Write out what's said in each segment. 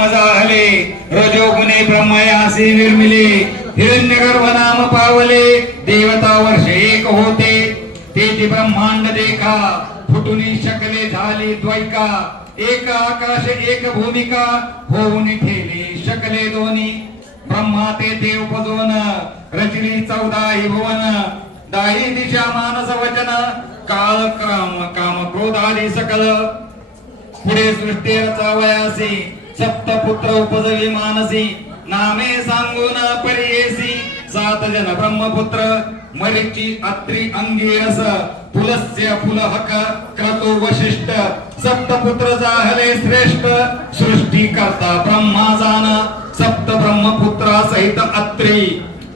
ब्रह्मांड नाम जाहले रजोगुणे ब्रह्मयासी निर्मिले. हिरण्य गर्भ नाम पावले देवता वर्ष एक होते. तेथे ब्रह्मांड देखा फुटून शकले झाले द्वैका. एक आकाश एक भूमिका होऊन ठेले शकले दोन्ही. ब्रह्मा ते देव उपजोन रचली चौदाही भुवन. दाही दिशा मानस वचन काळ काम काम क्रोध आदी सकल. पुढे सृष्टी रचावयासी. सप्तपुत्र उपजवी मानसी नामे सांगून परियेसी सात जन ब्रह्मपुत्र मरिची अत्री अंगिरस पुलस्य पुलहक क्रतो वशिष्ठ. सप्तपुत्र जाहले श्रेष्ठ सृष्टी करता ब्रह्मा जान सप्त ब्रह्मपुत्रा सहित अत्री.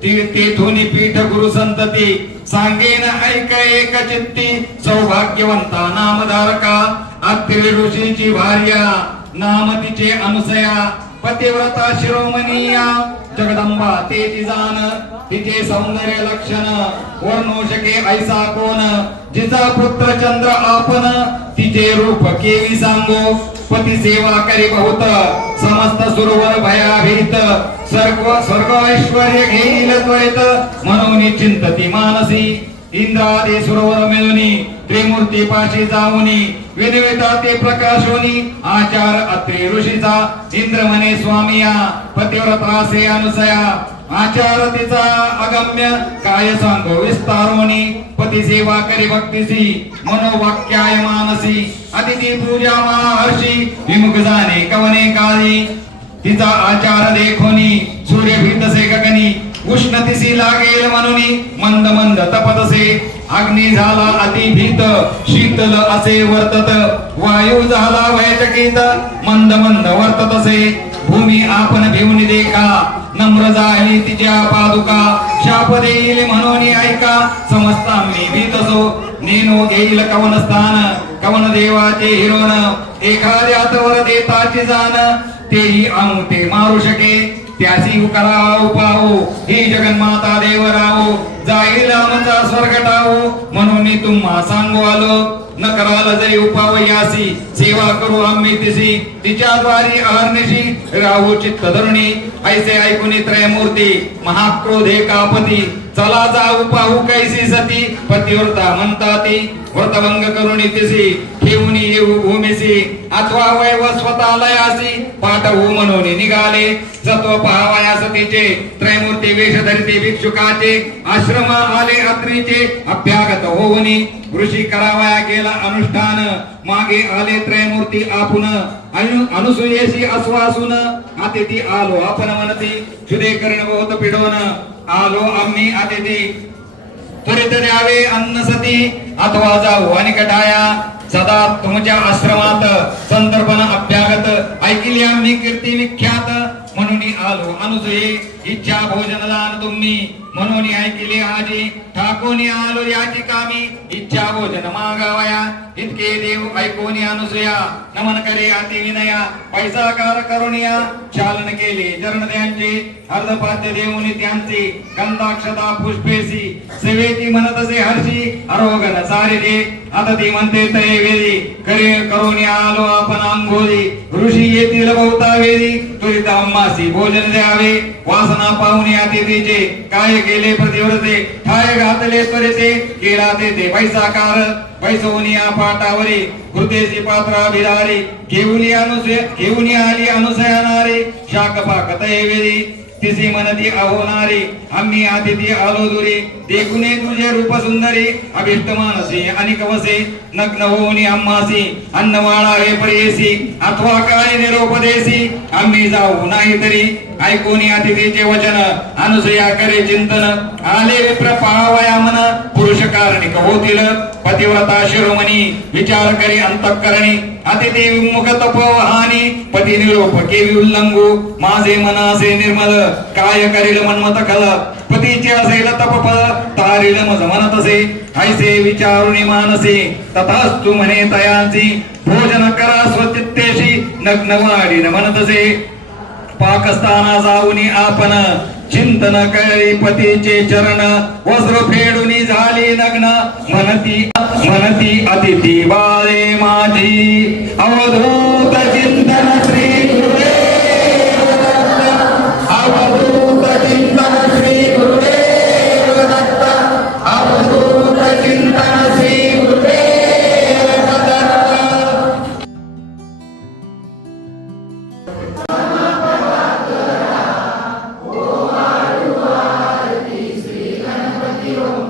तेथोनी पीठ गुरु संतती. सांगेन ऐक एक चित्ती. सौभाग्यवंता नामधारका. अत्री ऋषीची भार्या नाम तिचे अनुसया पतिव्रता शिरोमणीया जगदंबा ते जाण तिचे सौंदर्य लक्षण वर्णोषके ऐसा कोण जिचा पुत्र चंद्र आपण तिचे रूप केवी सांगो पती सेवा करी बहुत समस्त सुरवर भयाभीत सर्व स्वर्ग ऐश्वर्य घेईल त्वरित म्हणून चिंतती मानसी. इंद्रादी सरोवर मिळुनी त्रिमूर्ती पाशी जाऊनी विनविता ते प्रकाशोनी आचार अत्रे ऋषीचा इंद्र म्हणे स्वामिया पतिव्रतासे अनुसया आचार तिचा अगम्य काय सांगो विस्तारोनी पती सेवा करी भक्तीसी मनोवाक्याय मानसी अतिथी पूजा महर्षी विमुख जाणे कवने काळी तिचा आचार देखोनी सूर्य भीतसे गगनी उष्णतिसी लागेल म्हणून मंद मंद तपतसे. अग्नी झाला अति भीत शीतल असे वर्तत. वायू झाला भयचकित मंद मंद वर्ततसे भूमी आपण भिवून देखा नम्र जाही तिच्या पादुका. शाप देईल म्हणून ऐका समजता मी भीतसो नेनो घेईल कवन स्थान कवन देवाचे हिरोन. एखाद्यात वर देताची जाण तेही आणू ते मारू शके. त्यासी करावा उपाहो ही जगन्माता देव राहो जाईल आमचा स्वर्ग टाहो म्हणून मी तुम्हा सांगू आलो. न कराल जरी उपाव यासी सेवा करू आम्ही तिसी तिच्या द्वारी अहर्निशी राहू चित्त धरुणी ऐसे ऐकुनी त्रयमूर्ती महाक्रोधे कापती. चला जा उपाहू कैसी सती. पतिव्रता म्हणता ती व्रतभंग करून तिसी ठेवून येऊ भूमिसी. अथवा वैव स्वतः लयासी पाठवू म्हणून निघाले. सत्व पहावाया सतीचे. त्रयमूर्ती वेश धरिते भिक्षुकाचे. आश्रम आले अत्रीचे. अभ्यागत होऊन ऋषी करावाया गेला अनुष्ठान. मागे आले त्रयमूर्ती आपुन. अनु अनुसूयेसी आश्वासून. अतिथी आलो आपण म्हणती. शुदे करण बहुत पिढोन. आलो आम्ही अतिथी. त्वरित द्यावे अन्न सती अथवा जाऊ आणि कटाया सदा तुमच्या आश्रमात संदर्भन अभ्यागत. ऐकिली आम्ही कीर्ती विख्यात. म्हणून आलो अनुजये इच्छा भोजन दान तुम्ही. म्हणून ऐकिले आजी ठाकोनी आलो याची कामी इच्छा भोजन मागावया. इतके देव ऐकोनी अनुसया नमन करे अति विनया पैसा कार करुणिया चालन केले जरण त्यांचे. अर्धपाद्य देऊनी त्यांचे गंधाक्षता पुष्पेसी सेवेती म्हणत असे हर्षी अरोगन सारे दे आता ती म्हणते तये वेदी करे करोनी आलो आपण अंगोली ऋषी येतील बहुता वेदी. तुरित अम्मासी भोजन द्यावे. वासना पाहुणे अतिथीचे काय केले प्रतिव्रते? ठाय घातले त्वरिते केला ते ते पैसाकार पैसोनिया पाटावरी हृदयची पात्रा भिडारी घेऊन अनुसय घेऊन आली अनुसयानारे शाक पाक तये वेदी. तिसी मनती आहोनारी आम्ही अतिथी आलो दुरी देखुने तुझे रूप सुंदरी अभिष्ट मानसी अनिक वसे नग्न होऊनी अम्मासी अन्न वाळावे परियेसी अथवा काय निरोपदेसी आम्ही जाऊ नाही तरी ऐकोनी अतिथीचे वचन अनुसया करे चिंतन आले विप्र पाहावया मन पुरुष कारणिक होतील पतिव्रता शिरोमणी विचार करी अंतःकरणी अतिथी विमुख तपोहानी पती निरोप केवी उल्लंघू माझे मनासे निर्मल काय करील मनमत खल पतीचे असेल तपफल तारील मज म्हणतसे ऐसे विचारुणी मानसे तथास्तु म्हणे तयांसी भोजन करा स्वचित्तेशी नग्न न म्हणतसे पाकिस्ताना जाऊन आपण चिंतन कळी पतीचे चरण वज्र फेडून झाली नग्न म्हणती म्हणती अतिथी बाळे माझी अवधूत चिंतन श्री Dios.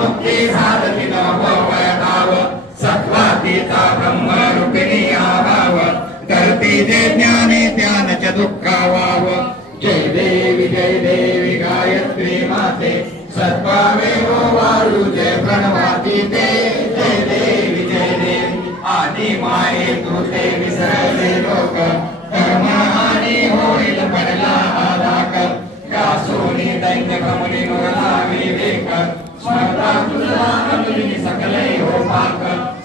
मुक्ती साधती नवयताव सत्वातीता ब्रह्म रूपिणी आभाव धरती दे ज्ञाने ज्ञान च दुःखावाव जय देवी जय देवी गायत्री माते। सत्वामेव वाळू जय प्रणवाती ते। जय देवी जय देवी। आदि माये तू विसरले लोक। कर्म आणि होईल पडला आलाक का दैन्य कमली नुरला विवेक। सर्वदा तुझला अनुलिनी सकले हो पाक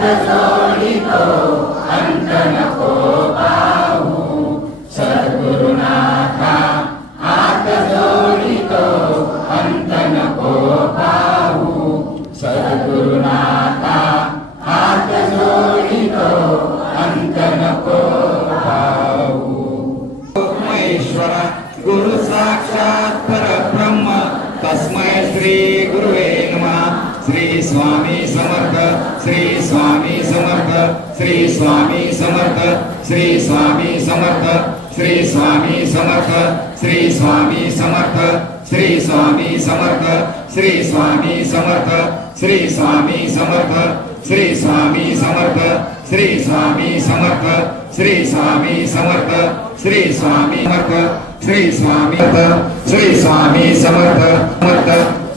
Antazoliko Antana श्री स्वामी समर्थ श्री स्वामी समर्थ श्री स्वामी समर्थ श्री स्वामी समर्थ श्री स्वामी समर्थ श्री स्वामी समर्थ श्री स्वामी समर्थ श्री स्वामी समर्थ श्री स्वामी समर्थ श्री स्वामी समर्थ श्री स्वामी समर्थ श्री स्वामी समर्थ श्री स्वामी समर्थ श्री स्वामी समर्थ श्री स्वामी समर्थ समर्थ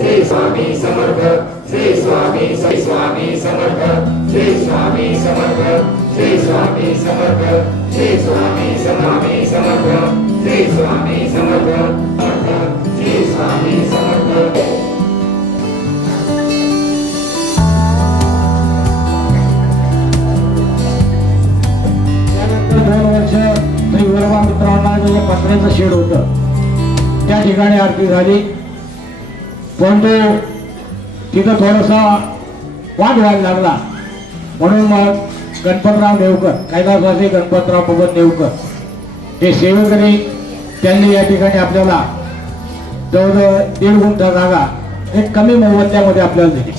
श्री स्वामी समर्थ श्री स्वामी श्री स्वामी समर्थ श्री स्वामी समर्थ श्री स्वामी समर्थ श्री स्वामी स्वामी समर्थ श्री स्वामी समर्थ श्री स्वामी समर्थ। दोन मित्रांना जे पत्र्याचं शेड होतं त्या ठिकाणी आरती झाली. परंतु तिथं थोडासा वाद व्हायला लागला. म्हणून मग गणपतराव देवकर कैलासवासी गणपतराव पवन देवकर हे सेवेकरी त्यांनी या ठिकाणी आपल्याला जवळजवळ दीड गुंठा जागा एक कमी मोबदल्यामध्ये आपल्याला दिली.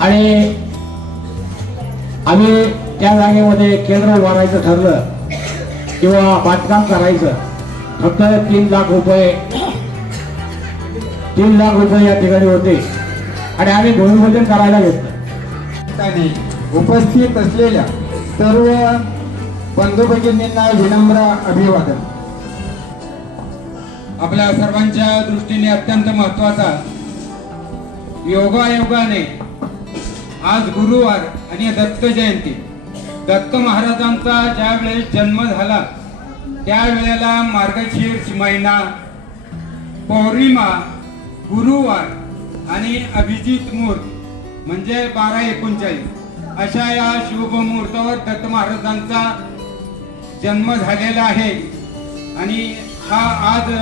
आणि आम्ही त्या जागेमध्ये केंद्र उभारायचं ठरलं किंवा बांधकाम करायचं. फक्त तीन लाख रुपये तीन लाख रुपये या ठिकाणी होते. आणि आम्ही भूमिपूजन करायला घेतलं. उपस्थित असलेल्या सर्व बंधू भगिनींना विनम्र अभिवादन. आपल्या सर्वांच्या दृष्टीने अत्यंत महत्त्वाचा योगायोगाने आज गुरुवार आणि दत्त जयंती. दत्त महाराजांचा ज्या वेळेस जन्म झाला त्यावेळेला मार्गशीर्ष महिना पौर्णिमा गुरुवार आणि अभिजित मुहूर्त म्हणजे बारा एकोणचाळीस अशा या शुभ मुहूर्तावर दत्त महाराजांचा जन्म झालेला आहे. आणि हा आज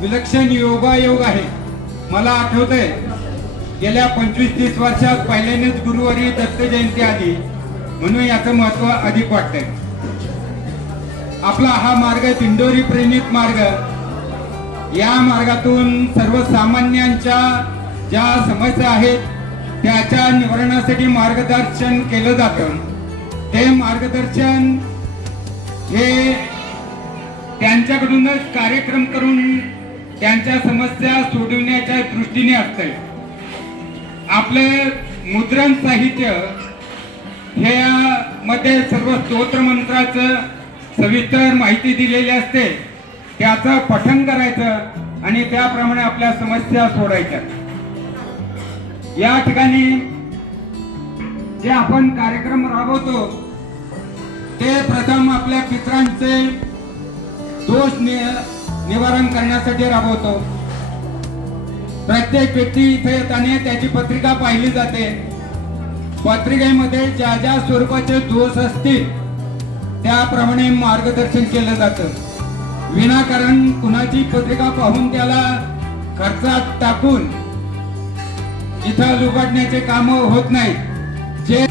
विलक्षण योगायोग आहे. मला आठवतंय गेल्या पंचवीस तीस वर्षात पहिल्यांदाच गुरुवारी दत्त जयंती आली. म्हणून याचं महत्त्व अधिक वाटतंय. आपला हा मार्ग दिंडोरी प्रेमित मार्ग या मार्गातून सर्वसामान्यांच्या ज्या समस्या आहेत त्याच्या निवारणासाठी मार्गदर्शन केलं जातं. ते मार्गदर्शन हे त्यांच्याकडूनच कार्यक्रम करून त्यांच्या समस्या सोडवण्याच्या दृष्टीने असते आपले मुद्रण साहित्य हे मध्ये सर्व स्तोत्र मंत्राचं सविस्तर माहिती दिलेली असते. त्याचं पठन करायचं आणि त्याप्रमाणे आपल्या समस्या सोडायच्या या ठिकाणी जे आपण कार्यक्रम राबवतो ते प्रथम आपल्या पित्रांचे दोष निवारण करण्यासाठी राबवतो. प्रत्येक व्यक्ती इथे येताना त्याची पत्रिका पाहिली जाते. पत्रिकेमध्ये ज्या ज्या स्वरूपाचे दोष असतील त्याप्रमाणे मार्गदर्शन केलं जातं. विनाकारण कुणाची पत्रिका पाहून त्याला खर्चात टाकून इथं लुबाडण्याचे काम होत नाही जे